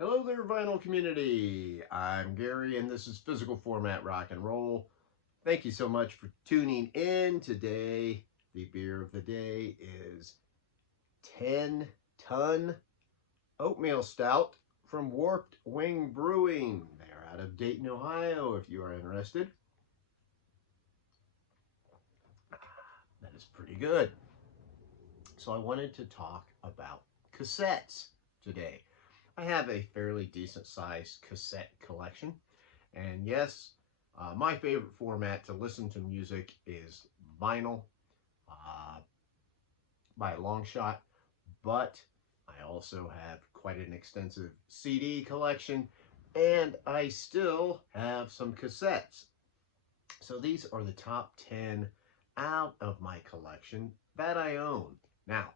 Hello there, vinyl community. I'm Gary, and this is Physical Format Rock and Roll. Thank you so much for tuning in today. The beer of the day is 10 Ton Oatmeal Stout from Warped Wing Brewing. They're out of Dayton, Ohio, if you are interested. That is pretty good. So I wanted to talk about cassettes today. I have a fairly decent sized cassette collection. And yes, my favorite format to listen to music is vinyl uh, by a long shot, but I also have quite an extensive CD collection and I still have some cassettes. So these are the top 10 out of my collection that I own. Now,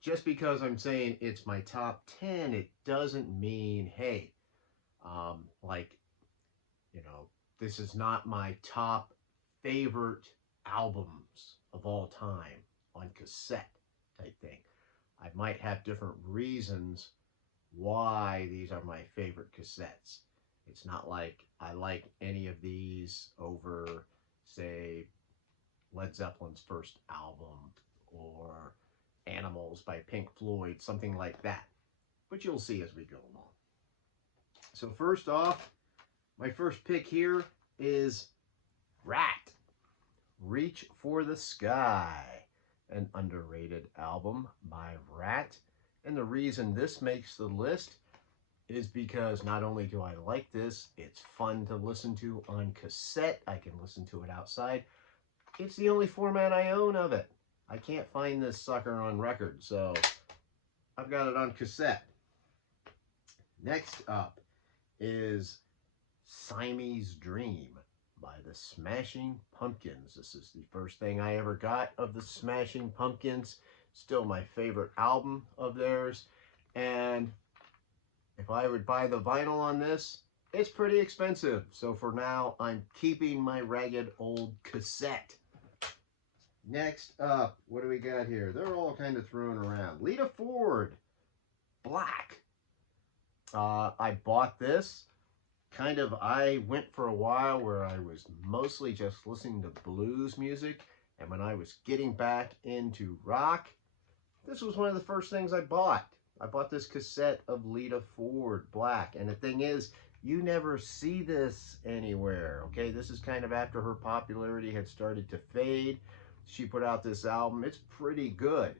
just because I'm saying it's my top 10, it doesn't mean, hey, like, this is not my top favorite albums of all time on cassette type thing. I might have different reasons why these are my favorite cassettes. It's not like I like any of these over, say, Led Zeppelin's first album or Animals by Pink Floyd, something like that. But you'll see as we go along. So first off, my first pick here is Rat, Reach for the Sky, an underrated album by Rat. And the reason this makes the list is because not only do I like this, it's fun to listen to on cassette. I can listen to it outside. It's the only format I own of it. I can't find this sucker on record, so I've got it on cassette. Next up is Siamese Dream by the Smashing Pumpkins. This is the first thing I ever got of the Smashing Pumpkins. Still my favorite album of theirs. And if I would buy the vinyl on this, it's pretty expensive. So for now, I'm keeping my ragged old cassette. Next up, what do we got here? They're all kind of thrown around. Lita Ford, Black. I bought this. I went for a while where I was mostly just listening to blues music. And when I was getting back into rock, this was one of the first things I bought. I bought this cassette of Lita Ford, Black. And the thing is, you never see this anywhere, okay? This is kind of after her popularity had started to fade. She put out this album. It's pretty good.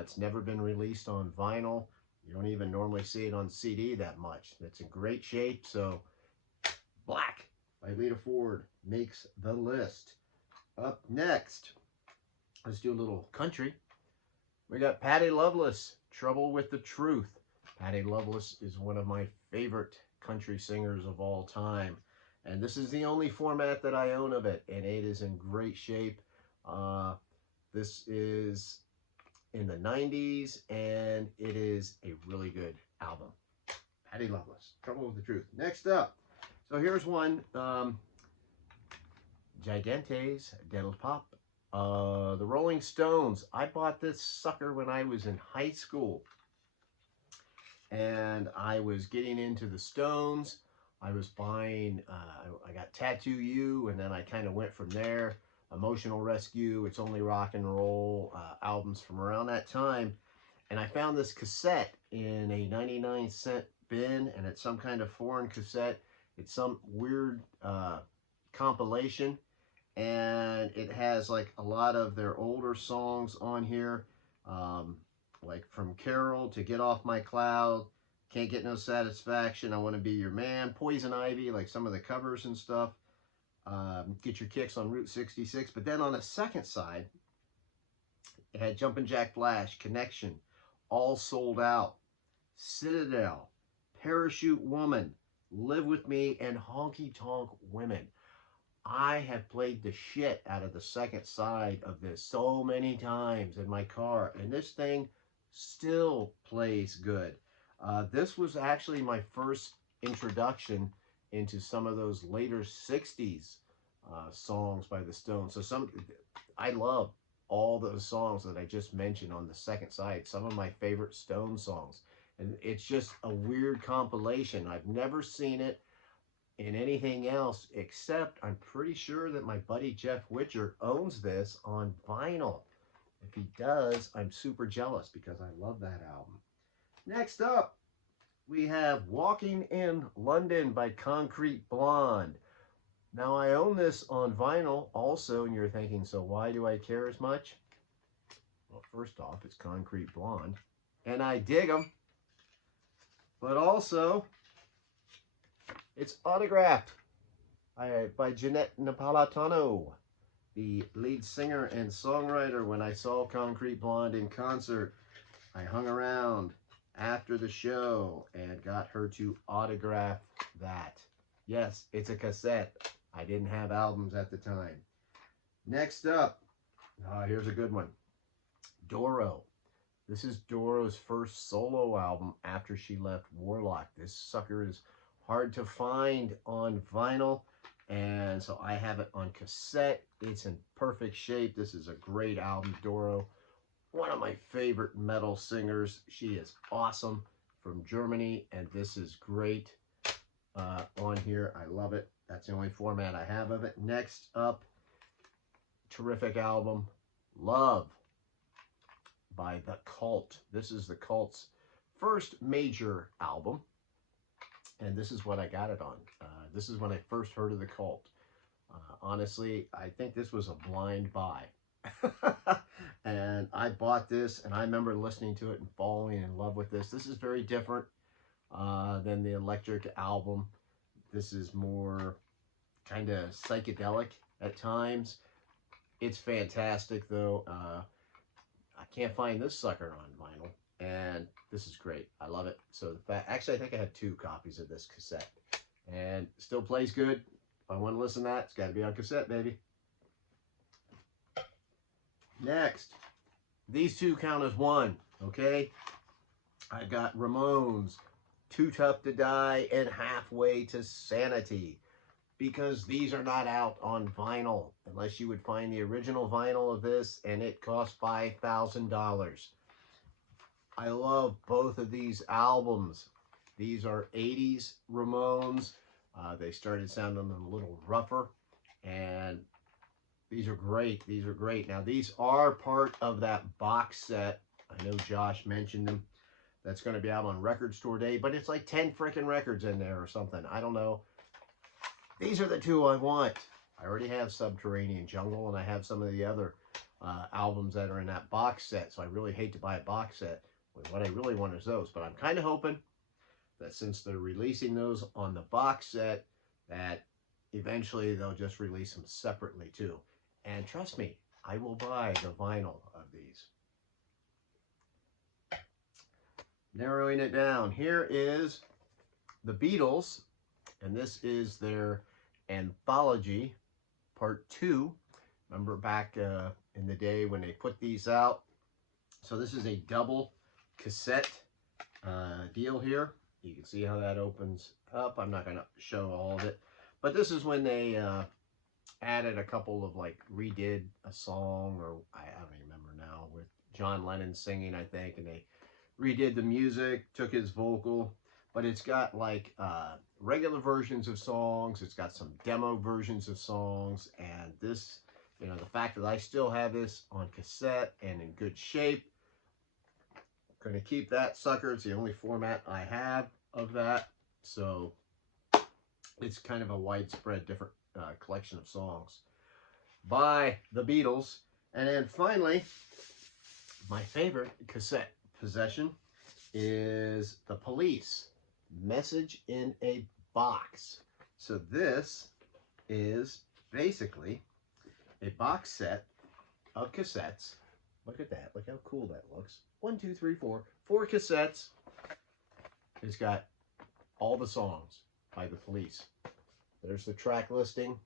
It's never been released on vinyl. You don't even normally see it on CD that much. It's in great shape, so Black by Lita Ford makes the list. Up next, let's do a little country. We got Patty Loveless, Trouble with the Truth. Patty Loveless is one of my favorite country singers of all time. And this is the only format that I own of it, and it is in great shape. This is in the 90s, and it is a really good album. Patty Loveless, Trouble with the Truth. Next up, so here's one, Gigantes del Pop, the Rolling Stones. I bought this sucker when I was in high school, and I was getting into the Stones. I was buying, I got Tattoo You, and then I kind of went from there. Emotional Rescue, It's Only Rock and Roll, albums from around that time. And I found this cassette in a 99-cent bin, and it's some kind of foreign cassette. It's some weird compilation, and it has like a lot of their older songs on here, like From Carol to Get Off My Cloud, Can't Get No Satisfaction, I Want to Be Your Man, Poison Ivy, like some of the covers and stuff. Get Your Kicks on Route 66. But then on the second side, it had Jumpin' Jack Flash, Connection, All Sold Out, Citadel, Parachute Woman, Live With Me, and Honky Tonk Women. I have played the shit out of the second side of this so many times in my car, and this thing still plays good. This was actually my first introduction into some of those later 60s songs by the Stones. So I love all those songs that I just mentioned on the second side. Some of my favorite Stones songs. And it's just a weird compilation. I've never seen it in anything else, except I'm pretty sure that my buddy Jeff Witcher owns this on vinyl. If he does, I'm super jealous because I love that album. Next up, we have Walking in London by Concrete Blonde. Now, I own this on vinyl also, and you're thinking, so why do I care as much? Well, first off, it's Concrete Blonde, and I dig them. But also, it's autographed by Jeanette Napolitano, the lead singer and songwriter. When I saw Concrete Blonde in concert, I hung around after the show and got her to autograph that. Yes, it's a cassette. I didn't have albums at the time. Next up, here's a good one. Doro. This is Doro's first solo album after she left Warlock. This sucker is hard to find on vinyl, and so I have it on cassette. It's in perfect shape. This is a great album. Doro, one of my favorite metal singers. She is awesome, from Germany, and this is great on here. I love it. That's the only format I have of it. Next up, terrific album, Love by The Cult. This is The Cult's first major album, and this is what I got it on. This is when I first heard of The Cult. Honestly, I think this was a blind buy. And I bought this, and I remember listening to it and falling in love with this. This is very different than the Electric album. This is more kind of psychedelic at times. It's fantastic, though. I can't find this sucker on vinyl, and this is great. I love it. So actually, I think I had 2 copies of this cassette, and still plays good. If I want to listen to that, it's got to be on cassette, baby. Next, these 2 count as one, okay? I got Ramones, Too Tough to Die, and Halfway to Sanity, because these are not out on vinyl, unless you would find the original vinyl of this, and it cost $5,000. I love both of these albums. These are 80s Ramones. They started sounding a little rougher, and these are great. These are great. Now, these are part of that box set. I know Josh mentioned them. That's going to be out on Record Store Day, but it's like 10 freaking records in there or something. I don't know. These are the 2 I want. I already have Subterranean Jungle, and I have some of the other albums that are in that box set, so I really hate to buy a box set. What I really want is those, but I'm kind of hoping that since they're releasing those on the box set, that eventually they'll just release them separately too. And trust me, I will buy the vinyl of these. Narrowing it down, here is the Beatles, and this is their anthology, part 2. Remember back in the day when they put these out? So this is a double cassette deal here. You can see how that opens up. I'm not going to show all of it, but this is when they added a couple of, like, redid a song, or I don't even remember now, with John Lennon singing, I think, and they redid the music, took his vocal, but it's got like regular versions of songs. It's got some demo versions of songs, and this, you know, the fact that I still have this on cassette and in good shape, I'm going to keep that sucker. It's the only format I have of that, so it's kind of a widespread different collection of songs by the Beatles. And then finally, my favorite cassette possession is The Police, Message in a Box. So this is basically a box set of cassettes. Look at that. Look how cool that looks. 1, 2, 3, 4. 4 cassettes. It's got all the songs by The Police. There's the track listing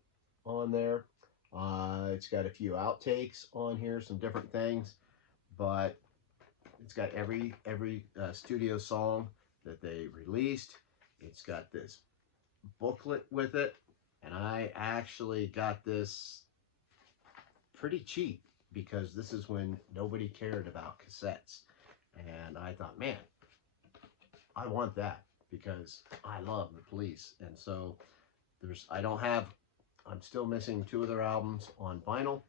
on there. It's got a few outtakes on here, some different things, but it's got every studio song that they released. It's got this booklet with it, and I actually got this pretty cheap because this is when nobody cared about cassettes, and I thought, man, I want that because I love the Police. And so I'm still missing 2 of their albums on vinyl.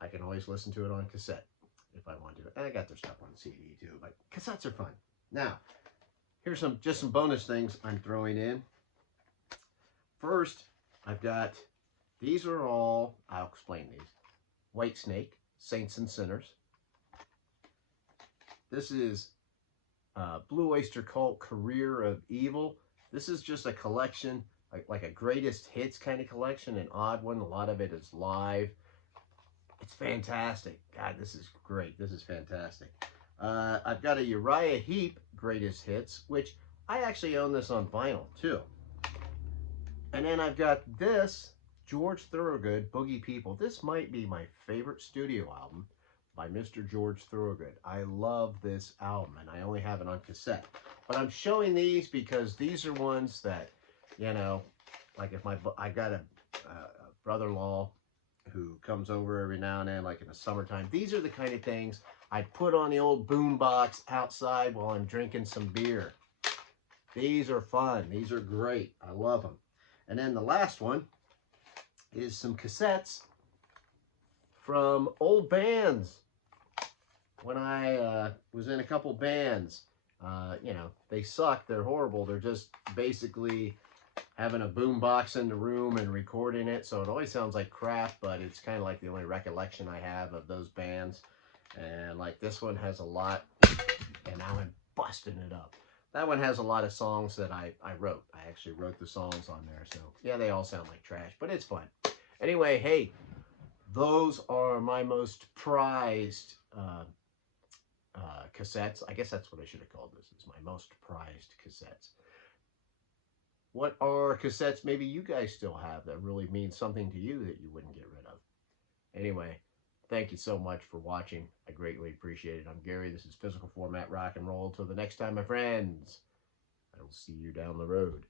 I can always listen to it on cassette if I want to. And I got their stuff on CD too, but cassettes are fun. Now, here's just some bonus things I'm throwing in. First, I've got, these are all, I'll explain these. Whitesnake, Saints and Sinners. This is Blue Oyster Cult, Career of Evil. This is just a collection, like a greatest hits kind of collection, an odd one. A lot of it is live. It's fantastic. God, this is great. This is fantastic. I've got a Uriah Heep greatest hits, which I actually own this on vinyl too. And then I've got this George Thorogood, Boogie People. This might be my favorite studio album by Mr. George Thorogood. I love this album, and I only have it on cassette. But I'm showing these because these are ones that, you know, like if I got a brother-in-law who comes over every now and then, like in the summertime. These are the kind of things I put on the old boom box outside while I'm drinking some beer. These are fun. These are great. I love them. And then the last one is some cassettes from old bands. When I was in a couple bands, you know, they suck. They're horrible. They're just basically having a boom box in the room and recording it. So it always sounds like crap, but it's kind of like the only recollection I have of those bands. And like this one has a lot, and now I'm busting it up. That one has a lot of songs that I wrote. I actually wrote the songs on there. So yeah, they all sound like trash, but it's fun. Anyway, hey, those are my most prized cassettes. I guess that's what I should have called this. It's my most prized cassettes. What are cassettes maybe you guys still have that really mean something to you that you wouldn't get rid of? Anyway, thank you so much for watching. I greatly appreciate it. I'm Gary. This is Physical Format Rock and Roll. Till the next time, my friends, I will see you down the road.